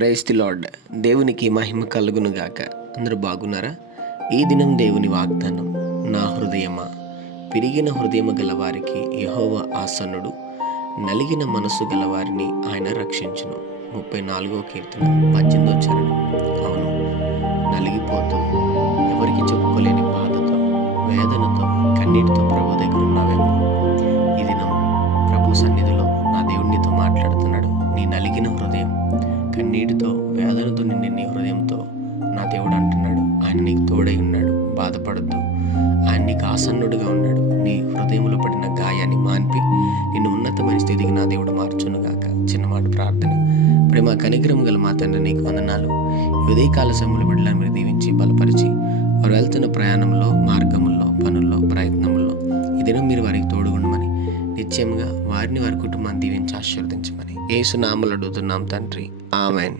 Praise the lord. దేవునికి మహిమ కలుగునుగాక. అందరూ బాగున్నారా? ఈ దినం దేవుని వాగ్దానం, నా హృదయమా, విరిగిన హృదయము గలవారికి యెహోవా ఆసన్నుడు, నలిగిన మనసు గలవారిని ఆయన రక్షించును. 34వ కీర్తన 18వ చరణం. అవును, నలిగిపోతూ ఎవరికి చెప్పుకోలేని బాధతో, వేదనతో, కన్నీటితో ప్రభు దగ్గర ఉన్నావేమో. ఈ దినం ప్రభు సన్నిధిలో నా దేవుడినితో మాట్లాడుతున్నాడు. నీ నలిగిన హృదయం, కన్నీటితో, వేదనతో నిండి నీ హృదయంతో నా దేవుడు అంటున్నాడు, ఆయన నీకు తోడై ఉన్నాడు, బాధపడద్దు. ఆయన నీకు ఆసన్నుడుగా ఉన్నాడు. నీ హృదయంలో పడిన గాయాన్ని మాన్పి నిన్ను ఉన్నతమైన స్థితికి నా దేవుడు మార్చునుగాక. చిన్నమాట ప్రార్థన. ప్రేమ కనికరం గల మా తండ్రి, నీకు వందనాలు. ఉదయకాల సమయంలో బిడ్డలను మీరు దీవించి బలపరిచి వారు వెళ్తున్న ప్రయాణంలో, మార్గముల్లో, పనుల్లో, ప్రయత్నంలో ఈ దినం మీరు వారికి తోడుగుండమని, నిత్యంగా వారిని వారి కుటుంబాన్ని దీవించి ఆశీర్వదించమని యేసు నామములో అడుగుతున్నాం తండ్రి. ఆమేన్.